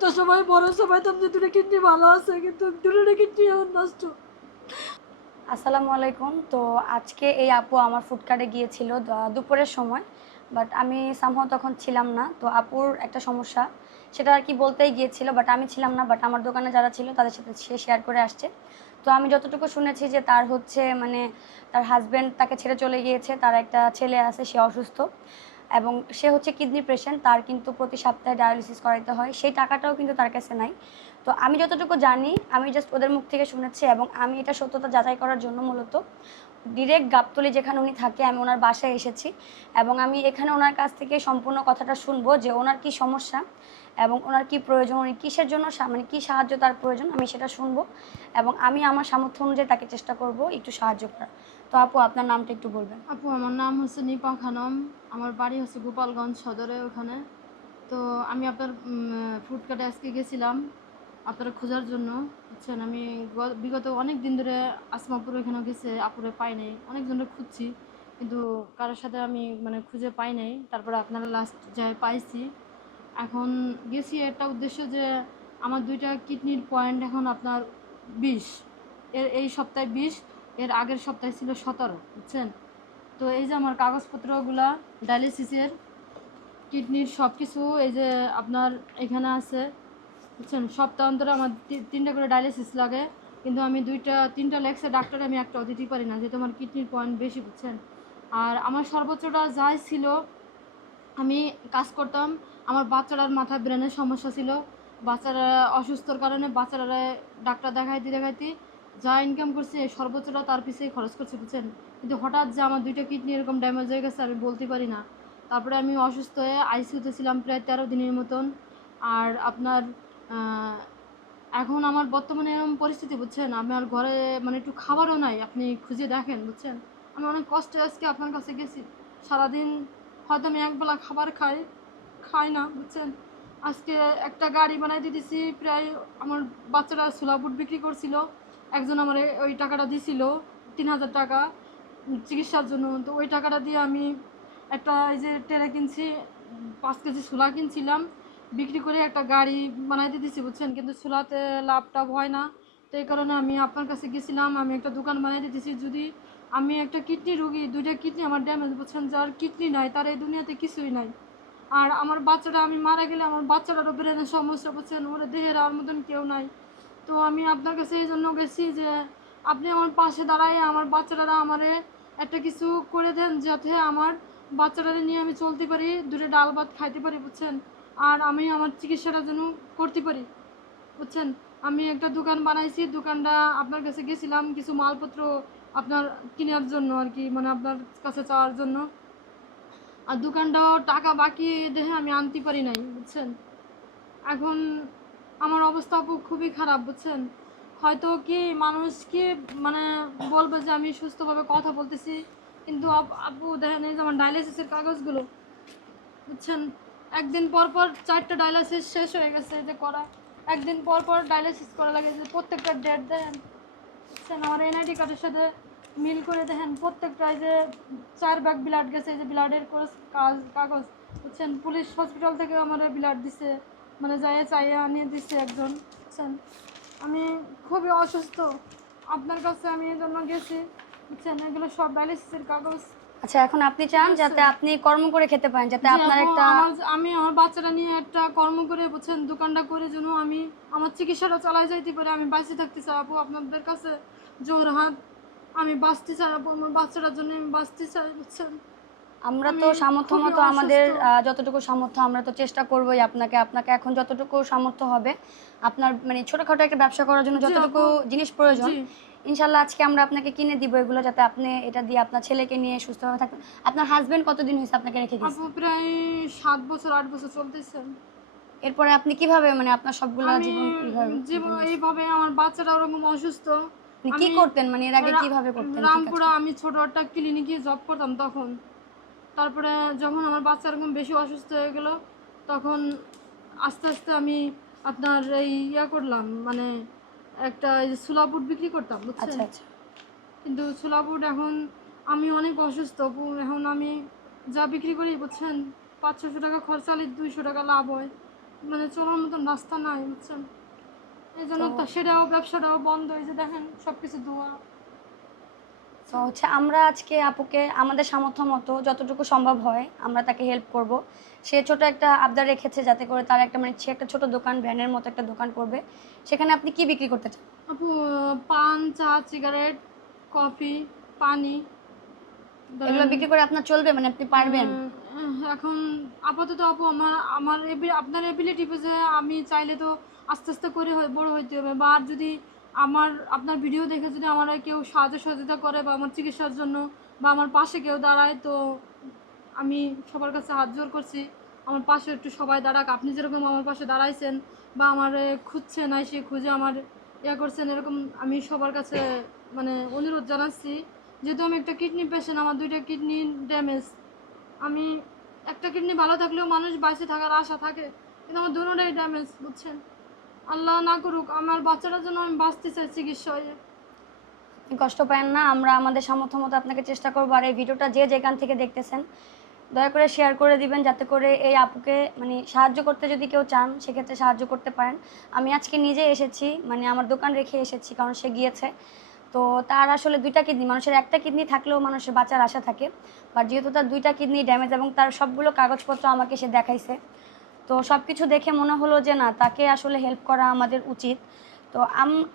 সুস্থ সময় বড় সময় তো দুটো কিডনি ভালো আছে, কিন্তু দুটো কিডনি এখন নষ্ট। আসসালামু আলাইকুম। তো আজকে এই আপু আমার ফুডকার্টে গিয়েছিল দুপুরের সময়, বাট আমি সামহাও তখন ছিলাম না। তো আপুর একটা সমস্যা, সেটা আর কি বলতেই গিয়েছিল, বাট আমি ছিলাম না, বাট আমার দোকানে যারা ছিল তাদের সাথে সে শেয়ার করে আসছে। তো আমি যতটুকু শুনেছি যে তার হচ্ছে মানে তার হাজব্যান্ড তাকে ছেড়ে চলে গিয়েছে, তার একটা ছেলে আছে, সে অসুস্থ এবং সে হচ্ছে কিডনি পেশেন্ট, তার কিন্তু প্রতি সপ্তাহে ডায়ালিসিস করাইতে হয়, সেই টাকাটাও কিন্তু তার কাছে নাই। তো আমি যতটুকু জানি, আমি জাস্ট ওদের মুখ থেকে শুনেছি এবং আমি এটা সত্যতা যাচাই করার জন্য মূলত ডিরেক্ট গাবতলী যেখানে উনি থাকে আমি ওনার বাসায় এসেছি এবং আমি এখানে ওনার কাছ থেকে সম্পূর্ণ কথাটা শুনবো যে ওনার কি সমস্যা এবং ওনার কি প্রয়োজন, উনি কিসের জন্য মানে কী সাহায্য তার প্রয়োজন, আমি সেটা শুনবো এবং আমি আমার সামর্থ্য অনুযায়ী তাকে চেষ্টা করব একটু সাহায্য করার। তো আপু, আপনার নামটা একটু বলবেন। আপু, আমার নাম হচ্ছে নিপা খানম। আমার বাড়ি হচ্ছে গোপালগঞ্জ সদরে ওখানে। তো আমি আপনার ফুডকার্টে আজকে গেছিলাম আপনারা খোঁজার জন্য, বুঝছেন। আমি বিগত অনেক দিন ধরে আসমাপুর ওইখানে গেছে, আপুরে পাই নাই, অনেকজনের খুঁজছি, কিন্তু কারোর সাথে আমি মানে খুঁজে পাই নাই। তারপরে আপনারা লাস্ট যাই পাইছি। এখন গেছি একটা উদ্দেশ্য যে আমার দুইটা কিডনির পয়েন্ট এখন আপনার 20, এই সপ্তাহে 20, এর আগের সপ্তাহে ছিল 17, বুঝছেন। তো এই যে আমার কাগজপত্রগুলা ডায়ালিসিসের, কিডনির সব কিছু এই যে আপনার এখানে আছে, বুঝছেন। সপ্তাহ অন্তরে আমার 3টা করে ডায়ালিসিস লাগে, কিন্তু আমি 2-3টা লেগসে ডাক্তার, আমি একটাও দিতে পারি না, যেহেতু আমার কিডনির পয়েন্ট বেশি, বুঝছেন। আর আমার সর্বোচ্চটা যাই ছিল, আমি কাজ করতাম। আমার বাচ্চাটার মাথায় ব্রেনের সমস্যা ছিল, বাচ্চারা অসুস্থর কারণে বাচ্চারা ডাক্তার দেখাইতে যা ইনকাম করছে সর্বোচ্চটা তার পিছিয়ে খরচ করছে, বুঝছেন। কিন্তু হঠাৎ যে আমার 2টা কিডনি এরকম ড্যামেজ হয়ে গেছে আমি বলতে পারি না। তারপরে আমি অসুস্থ হয়ে আইসিইউতে ছিলাম প্রায় 13 দিনের মতন। আর আপনার এখন আমার বর্তমানে এরকম পরিস্থিতি, বুঝছেন, আমার ঘরে মানে একটু খাবারও নাই, আপনি খুঁজে দেখেন, বুঝছেন। আমি অনেক কষ্টে আজকে আপনার কাছে গেছি। সারাদিন হয়তো আমি একবেলা খাবার খাই না, বুঝছেন। আজকে একটা গাড়ি বানাই দিতেছি, প্রায় আমার বাচ্চারা ছোলা বুট বিক্রি করছিল, একজন আমার ওই টাকাটা দিছিল 3000 টাকা চিকিৎসার জন্য। তো ওই টাকাটা দিয়ে আমি একটা এই যে টেরে কিনছি, 5 কেজি ছোলা কিনছিলাম, বিক্রি করে একটা গাড়ি বানাইতে দিছি, বুঝছেন। কিন্তু ছোলাতে লাভটা হয় না, তো এই কারণে আমি আপনার কাছে গেছিলাম, আমি একটা দোকান বানাইতে দিছি। যদি আমি একটা কিডনি রুগী, 2টা কিডনি আমার ড্যামেজ, বুঝছেন। যার কিডনি নাই তার এই দুনিয়াতে কিছুই নাই। আর আমার বাচ্চাটা, আমি মারা গেলে আমার বাচ্চাটারও ব্রেনের সমস্যা, বুঝছেন, ওরা দেহের আর মতন কেউ নাই। তো আমি আপনার কাছে এই জন্য গেছি যে আপনি আমার পাশে দাঁড়ায় আমার বাচ্চাটারা আমারে একটা কিছু করে দেন, যাতে আমার বাচ্চাটারে নিয়ে আমি চলতে পারি, 2টা ডাল ভাত খাইতে পারি, বুঝছেন। আর আমি আমার চিকিৎসাটা যেন করতে পারি, বুঝছেন। আমি একটা দোকান বানাইছি, দোকানটা আপনার কাছে গেছিলাম কিছু মালপত্র আপনার কেনার জন্য আর কি, মানে আপনার কাছে চাওয়ার জন্য। আর দোকানটাও টাকা বাকি দেখে আমি আনতে পারি নাই, বুঝছেন। এখন আমার অবস্থা আপু খুবই খারাপ, বুঝছেন। হয়তো কি মানুষ কি মানে বলবে যে আমি সুস্থভাবে কথা বলতেছি, কিন্তু আপু দেখেন এই যে আমার ডায়ালিসিসের কাগজগুলো, বুঝছেন। একদিন পর পর 4টা ডায়ালিসিস শেষ হয়ে গেছে যে করা, একদিন পর পর ডায়ালিসিস করা লাগে, যে প্রত্যেকটা ডেট দেখেন, বুঝছেন। আমার এনআইডি কার্ডের সাথে মিল করে দেখেন, প্রত্যেকটায় যে 4 ব্যাগ ব্লাড গেছে, এই যে ব্লাডের কাগজ, বুঝছেন। পুলিশ হসপিটাল থেকে আমার ব্লাড দিছে, মানে যাইয়ে চাইয়ে আনিয়ে দিচ্ছে একজন, বুঝছেন। আমি খুবই অসুস্থ, আপনার কাছে আমি এই জন্য গেছি, বুঝছেন। এগুলো সব ডায়ালিসিসের কাগজ। আচ্ছা, এখন আপনি চান যাতে আপনি কর্ম করে খেতে পারেন, যাতে যে আপনার আপু, একটা আমি আমার বাচ্চারা নিয়ে একটা কর্ম করে, বুঝছেন, দোকানটা করে যেন আমি আমার চিকিৎসাটা চালাই যাইতে পারি, আমি বাঁচতে থাকতে চাই আপু, আপনাদের কাছে জোর হাত। আমি বাঁচতে চাই আপু, আমার বাচ্চাটার জন্য আমি বাঁচতে চাই, বুঝছেন। আমরা আমি তো সামর্থ্য খুবই মতো আমাদের অসুস্থ। যতটুকু সামর্থ্য আমরা তো চেষ্টা করবোই আপনাকে আপনাকে এখন যতটুকু সামর্থ্য হবে আপনার মানে ছোটোখাটো একটা ব্যবসা করার জন্য জি যতটুকু আপু। জিনিস প্রয়োজন, জি ইনশাল্লাহ আজকে আমরা আপনাকে কিনে দিব এগুলো, যাতে আপনি এটা দিয়ে আপনার ছেলেকে নিয়ে সুস্থভাবে থাকবেন। আপনার হাজবেন্ড কতদিন হয়েছে আপনাকে রেখে আপু, গেছে? প্রায় 7 বছর 8 বছর চলতেছে। এরপরে আপনি কিভাবে মানে আপনার সবগুলা আমি জীবন কিভাবে জীবন maintain করছেন? এইভাবে, আমার বাচ্চারা ওরকম অসুস্থ। মানে কি আমি করতেন, মানে এর আগে কিভাবে করতেন, কি কাজ রামপুরা করতেন? আমি ছোট একটা ক্লিনিকে জব করতাম তখন। তারপরে যখন আমার বাচ্চা এরকম বেশি অসুস্থ হয়ে গেল, তখন আস্তে আস্তে আমি আপনার এই করলাম, মানে একটা এই যে ছোলা বুট বিক্রি করতাম, বুঝছেন। আচ্ছা আচ্ছা। কিন্তু ছোলা বুট এখন আমি অনেক অসুস্থ আপু, এখন আমি যা বিক্রি করি, বুঝছেন, 500-600 টাকা খরচা হলে 200 টাকা লাভ হয়। মানে চলার মতন রাস্তা নাই, বুঝছেন। এই জন্য তো তো সেটাও ব্যবসাটাও বন্ধ হয়েছে, দেখেন সব কিছু ধোয়া। তো হচ্ছে আমরা আজকে আপুকে আমাদের সামর্থ্য মতো যতটুকু সম্ভব হয় আমরা তাকে হেল্প করব। সে ছোট একটা আবদার রেখেছে যাতে করে তার একটা মানে সে একটা ছোট দোকান, ভ্যানের মতো একটা দোকান করবে। সেখানে আপনি কি বিক্রি করতে চান? আপু পান, চা, সিগারেট, কফি, পানি, এগুলো ধরেন। বিক্রি করে আপনার চলবে, মানে আপনি পারবেন? এখন আপাতত আপু আমার আমার আপনার এবিলিটি বুঝে আমি চাইলে তো আস্তে আস্তে করে বড় হইতে হবে, বা আর যদি আপনার ভিডিও দেখে যদি আমার কেউ সাহায্য সহযোগিতা করে বা আমার চিকিৎসার জন্য বা আমার পাশে কেউ দাঁড়ায়, তো আমি সবার কাছে হাত জোর করছি আমার পাশে একটু সবাই দাঁড়াক। আপনি যেরকম আমার পাশে দাঁড়াইছেন বা আমার খুঁজছেন, সে খুঁজে আমার ইয়া করছেন, এরকম আমি সবার কাছে মানে অনুরোধ জানাচ্ছি। যেহেতু আমি একটা কিডনি পেশেন্ট, আমার 2টা কিডনি ড্যামেজ। আমি একটা কিডনি ভালো থাকলেও মানুষ বেঁচে থাকার আশা থাকে, কিন্তু আমার দুটোটাই ড্যামেজ, বুঝছেন। আল্লাহ না করুক, আমার বাচ্চাটার জন্য আমি বাঁচতে চাই চিকিৎসা হয়ে। আপনি কষ্ট পাবেন না, আমরা আমাদের সামর্থ্য মতো আপনাকে চেষ্টা করবো। আর এই ভিডিওটা যে যেখান থেকে দেখতেছেন দয়া করে শেয়ার করে দিবেন যাতে করে এই আপুকে মানে সাহায্য করতে যদি কেউ চান সেক্ষেত্রে সাহায্য করতে পারেন। আমি আজকে নিজে এসেছি, মানে আমার দোকান রেখে এসেছি কারণ সে গিয়েছে। তো তার আসলে 2টা কিডনি, মানুষের একটা কিডনি থাকলেও মানুষের বাঁচার আশা থাকে, বাট যেহেতু তার 2টা কিডনি ড্যামেজ এবং তার সবগুলো কাগজপত্র আমাকে সে দেখাইছে, তো সব কিছু দেখে মনে হলো যে না, তাকে আসলে হেল্প করা আমাদের উচিত। তো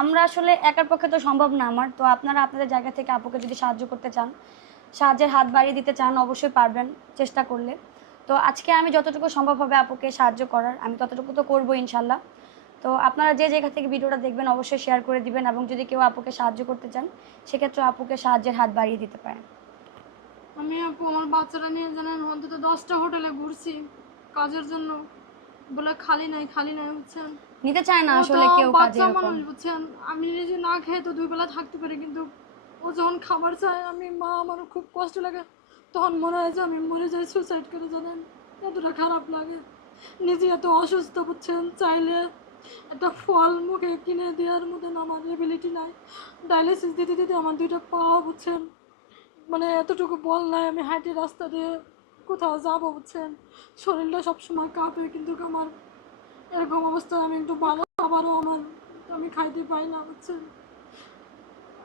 আমরা আসলে একার পক্ষে তো সম্ভব না আমার, তো আপনারা আপনাদের জায়গা থেকে আপুকে যদি সাহায্য করতে চান, সাহায্যের হাত বাড়িয়ে দিতে চান, অবশ্যই পারবেন চেষ্টা করলে। তো আজকে আমি যতটুকু সম্ভব হবে আপুকে সাহায্য করার আমি ততটুকু তো করবো ইনশাল্লাহ। তো আপনারা যে জায়গা থেকে ভিডিওটা দেখবেন অবশ্যই শেয়ার করে দিবেন, এবং যদি কেউ আপুকে সাহায্য করতে চান সেক্ষেত্রে আপুকে সাহায্যের হাত বাড়িয়ে দিতে পারেন। আমি আপু আমার বাচ্চারা নিয়ে জানেন অন্তত 10টা হোটেলে ঘুরছি কাজের জন্য, বলে খালি নাই খালি নাই, বুঝছেন। নিতে চায় না ও তো আসলে কেউ কাজে বাচ্চা এরকম। মানুষ, বুঝছেন। আমি নিজে না খেয়ে তো 2 বেলা থাকতে পারি, কিন্তু ও যখন খাবার চায় আমি মা, আমার খুব কষ্ট লাগে। তখন মনে হয় যে আমি মরে যাই, সুসাইড করে, জানেন। এতটা খারাপ লাগে। নিজে এত অসুস্থ, বুঝছেন। চাইলে একটা ফল মুখে কিনে দেওয়ার মতন আমার এবিলিটি নাই। ডায়ালিসিস দিতে দিতে আমার 2টা পা, বুঝছেন, মানে এতটুকু বল নাই আমি হাঁটি রাস্তা দিয়ে কোথাও যাবো, বুঝছেন। শরীরটা সবসময় কাঁপে, কিন্তু আমার এরকম অবস্থায় আমি একটু ভালো খাবারও আমি খাইতে পাই না, বুঝছেন।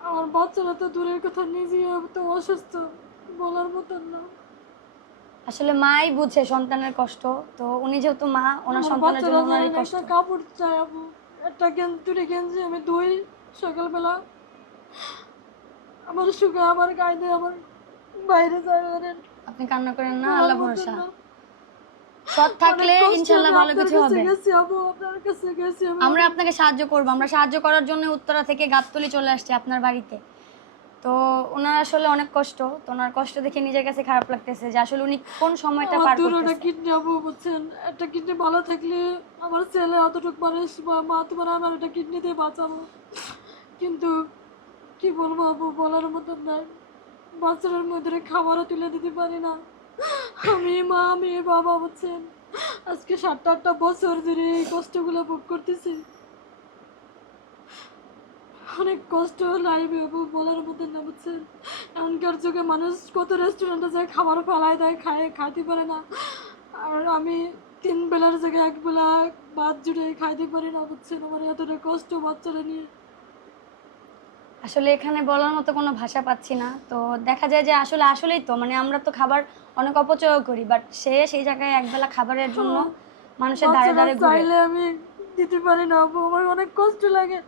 আমার বাচ্চারা তো দূরের কথা, নিজেও তো অসুস্থ, বলার মতন না। আসলে মাই বুঝে সন্তানের কষ্ট, তো উনি যেহেতু মা, ওনার আমার সন্তানের জন্য বাচ্চারা ওনারই জানেন কষ্ট। একটা কাপড় চাই আপু, একটা দুটো গেঞ্জি আমি ধুই সকালবেলা, আমার শুকা আমার গায়ে দিয়ে আমার বাইরে যায়, জানেন। আপনি কান্না করেন না, বলার আল্লাহ মতন ভরসা। না। সৎ অনেক থাকলে কষ্ট ইনশাল্লাহ আমি ভালো আপনার কিছু কাছে হবে। গেছি আপু, আপনার কাছে গেছি আমি আমরা অনেক। আপনাকে সাহায্য করবো, আমরা সাহায্য করার জন্য উত্তরা থেকে গাবতলী চলে আসছি আপনার বাড়িতে। তো ওনার আসলে অনেক কষ্ট, তো ওনার কষ্ট দেখে নিজের কাছে খারাপ লাগতেছে যে আসলে উনি কোন সময়টা আমার পার দুটোটা করতেছে। কিডনি আপু, বুঝছেন। একটা কিডনি ভালো থাকলে আমার ছেলে অতটুকু মানুষ বা মা, তোমার আমার একটা কিডনি দিয়ে বাঁচাবো, কিন্তু কি বলবো আপু, বলার মতন নাই। বাচ্চাটার মধ্যে খাবারও তুলে দিতে পারি না। আমি মা, আমি বাবা, বুঝছেন। আজকে 7-8টা বছর ধরে এই কষ্টগুলো ভোগ করতেছি। অনেক কষ্ট লাইফে আপু, বলার মতন না, বুঝছেন। এখনকার যুগে মানুষ কত রেস্টুরেন্টে যায় খাবার ফেলায় দেয়, খাইতে পারে না। আর আমি 3 বেলার জায়গায় 1 বেলা ভাত জুড়ে খাইতে পারি না, বুঝছেন। আমার এতটা কষ্ট বাচ্চারা নিয়ে। আসলে এখানে বলার মতো কোনো ভাষা পাচ্ছি না। তো দেখা যায় যে আসলে আসলেই তো মানে আমরা তো খাবার অনেক অপচয় করি, বাট সে সেই জায়গায় একবেলা খাবারের জন্য মানুষের ধারে বাচ্চারা ধারে ঘুরে। চাইলে আমি দিতে পারি না আপু, আমার অনেক কষ্ট লাগে।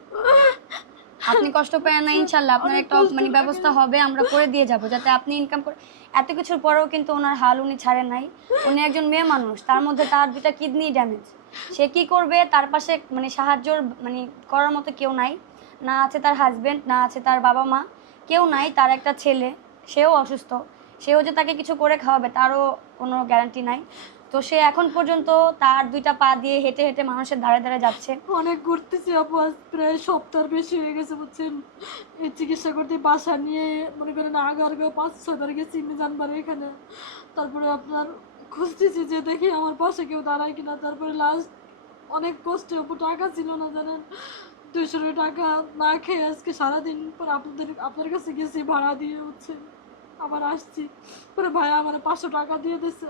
আপনি কষ্ট পায় না, ইনশাল্লাহ আপনার অনেক একটা কষ্ট মানে লাগে। ব্যবস্থা হবে, আমরা করে দিয়ে যাব যাতে আপনি ইনকাম করে। এত কিছুর পরেও কিন্তু ওনার হাল উনি ছাড়ে নাই। উনি একজন মেয়ে মানুষ, তার মধ্যে তার 2টা কিডনি ড্যামেজ। সে কি করবে, তার পাশে মানে সাহায্যর মানে করার মতো কেউ নাই। না আছে তার হাজবেন্ড, না আছে তার বাবা মা, কেউ নাই। তার একটা ছেলে, সেও অসুস্থ। সেও যে তাকে কিছু করে খাওয়াবে তারও কোনো গ্যারান্টি নাই। তো সে এখন পর্যন্ত তার 2টা পা দিয়ে হেঁটে হেঁটে মানুষের ধারে ধারে যাচ্ছে। অনেক ঘুরতেছি আপু, আজ প্রায় সপ্তাহ বেশি হয়ে গেছে, বুঝছেন। এই চিকিৎসা করতে বাসা নিয়ে মনে করেন আগারগাঁও 5-6 বার গেছি জানবার এখানে। তারপরে আপনার খুঁজতেছি যে দেখি আমার পাশে কেউ দাঁড়ায় কিনা। তারপরে লাস্ট অনেক কষ্টে আপু, টাকা ছিল না, জানেন। 200 টাকা না খেয়ে আজকে সারাদিন পর আপনার কাছে গেছি ভাড়া দিয়ে, হচ্ছে আবার আসছি। পরে ভাই আমার 500 টাকা দিয়ে দিচ্ছে।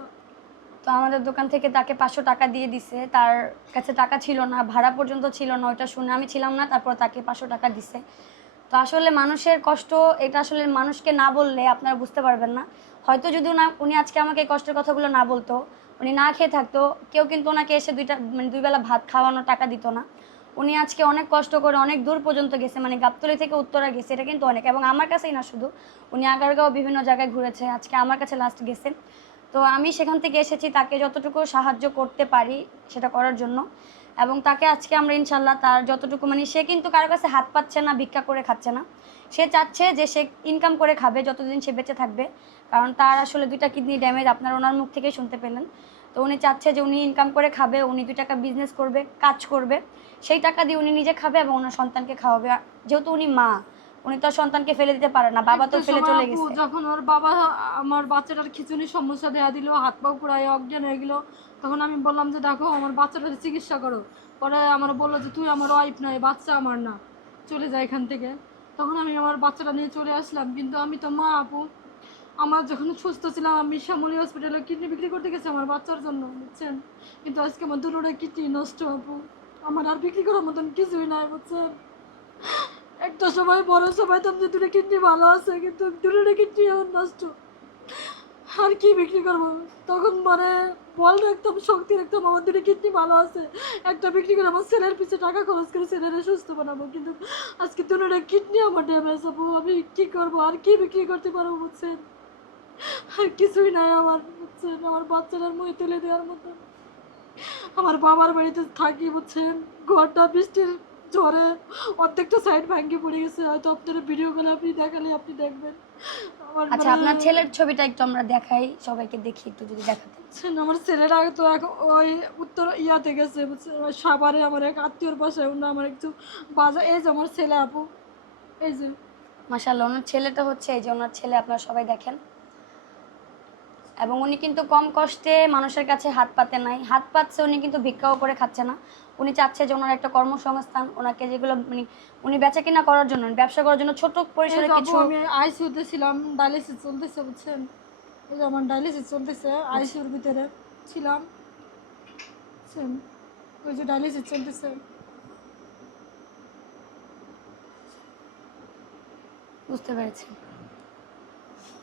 তো আমাদের দোকান থেকে তাকে 500 টাকা দিয়ে দিছে। তার কাছে টাকা ছিল না, ভাড়া পর্যন্ত ছিল না। ওইটা শুনে আমি ছিলাম না, তারপর তাকে 500 টাকা দিছে। তো আসলে মানুষের কষ্ট, এটা আসলে মানুষকে না বললে আপনারা বুঝতে পারবেন না। হয়তো যদি উনি আজকে আমাকে এই কষ্টের কথাগুলো না বলতো, উনি না খেয়ে থাকতো, কেউ কিন্তু ওনাকে এসে মানে 2 বেলা ভাত খাওয়ানোর টাকা দিত না। উনি আজকে অনেক কষ্ট করে অনেক দূর পর্যন্ত গেছে, মানে গাবতলী থেকে উত্তরা গেছে, এটা কিন্তু অনেক। এবং আমার কাছেই না শুধু, উনি আগারগাঁও বিভিন্ন জায়গায় ঘুরেছে, আজকে আমার কাছে লাস্ট গেছে। তো আমি সেখান থেকে এসেছি তাকে যতটুকু সাহায্য করতে পারি সেটা করার জন্য। এবং তাকে আজকে আমরা ইনশাল্লাহ তার যতটুকু, মানে সে কিন্তু কারো কাছে হাত পাচ্ছে না, ভিক্ষা করে খাচ্ছে না। সে চাচ্ছে যে সে ইনকাম করে খাবে যতদিন সে বেঁচে থাকবে। কারণ তার আসলে 2টা কিডনি ড্যামেজ, আপনারা ওনার মুখ থেকেই শুনতে পেলেন। তো উনি চাচ্ছে যে উনি ইনকাম করে খাবে, উনি 2 টাকা বিজনেস করবে, কাজ করবে, সেই টাকা দিয়ে উনি নিজে খাবে এবং ওনার সন্তানকে খাওয়াবে। যেহেতু উনি মা, উনি তো সন্তানকে ফেলে দিতে পারে না, বাবা তো একটা ফেলে সময় চলে আপু গেছে। যখন ওর বাবা আমার বাচ্চাটার খিচুনির সমস্যা দেয়া দিল, হাত পা পুরাই অজ্ঞান হয়ে গেল, তখন আমি বললাম যে দেখো আমার বাচ্চাটার চিকিৎসা করো। পরে আমার বললো যে তুই আমার ওয়াইফ নয়, বাচ্চা আমার না, চলে যায় এখান থেকে। তখন আমি আমার বাচ্চাটা নিয়ে চলে আসলাম, কিন্তু আমি তো মা আপু। আমার যখন সুস্থ ছিলাম আমি শ্যামলী হসপিটালে কিডনি বিক্রি করতে গেছি আমার বাচ্চার জন্য, বুঝছেন। কিন্তু আজকে আমার দুটোটা কিডনি নষ্ট আপু, আমার আর বিক্রি করার মতন কিছুই নাই, বুঝছেন। একটা সময় বড় সময় তো যে দুটো কিডনি ভালো আছে, কিন্তু দুটো কিডনি এখন নষ্ট, আর কি বিক্রি করবো। তখন মানে বল রাখতাম, শক্তি রাখতাম, আমার দুটো কিডনি ভালো আছে, একটা বিক্রি করে আমার ছেলের পিছনে টাকা খরচ করে ছেলেরা সুস্থ বানাবো। কিন্তু আজকে দুটো কিডনি আমার ড্যামেজ হবো, আমি কি করবো, আর কি বিক্রি করতে পারবো, বুঝছেন। আর কিছুই নাই আমার, বুঝছেন। আমার বাচ্চাটার মুখে তুলে দেওয়ার মতো। আমার বাবার বাড়িতে থাকি, বুঝছেন। ঘরটা বৃষ্টির ঝড়ে অর্ধেকটা সাইড ভাঙ্গে পড়ে গেছে, হয়তো আপনার ভিডিও কলে আপনি দেখালে আপনি দেখবেন। আমার আচ্ছা, মানে আপনার ছেলের ছবিটা একটু আমরা দেখাই, সবাইকে দেখি একটু যদি দেখাতেন। আমার ছেলেরা তো এখন ওই উত্তর ইয়াতে গেছে, বুঝছেন, ওই সাভারে আমার এক আত্মীয়র বাসায়, অন্য আমার একটু বাজার। এই যে আমার ছেলে আপু, এই যে। মাশাআল্লাহ, ওনার ছেলেটা হচ্ছে এই যে ওনার ছেলে, আপনারা সবাই দেখেন। এবং উনি কিন্তু কম কষ্টে মানুষের কাছে হাত পাতে নাই, হাত পাতছে, উনি কিন্তু ভিক্ষাও করে খাচ্ছে না। উনি চাচ্ছে যে ওনার একটা কর্মসংস্থান, ওনাকে যেগুলো মানে উনি বেচা কিনা করার জন্য, ব্যবসা করার জন্য ছোট এই পরিসরে যে আপু কিছু। আমি আইসিইউতে ছিলাম, ডায়ালিসিস চলতেছে, বুঝছেন। এই যে আমার ডায়ালিসিস চলতেছে, আইসিইউর ভিতরে ছিলাম, বুঝছেন। ওই যে ডায়ালিসিস চলতেছে। বুঝতে পেরেছি।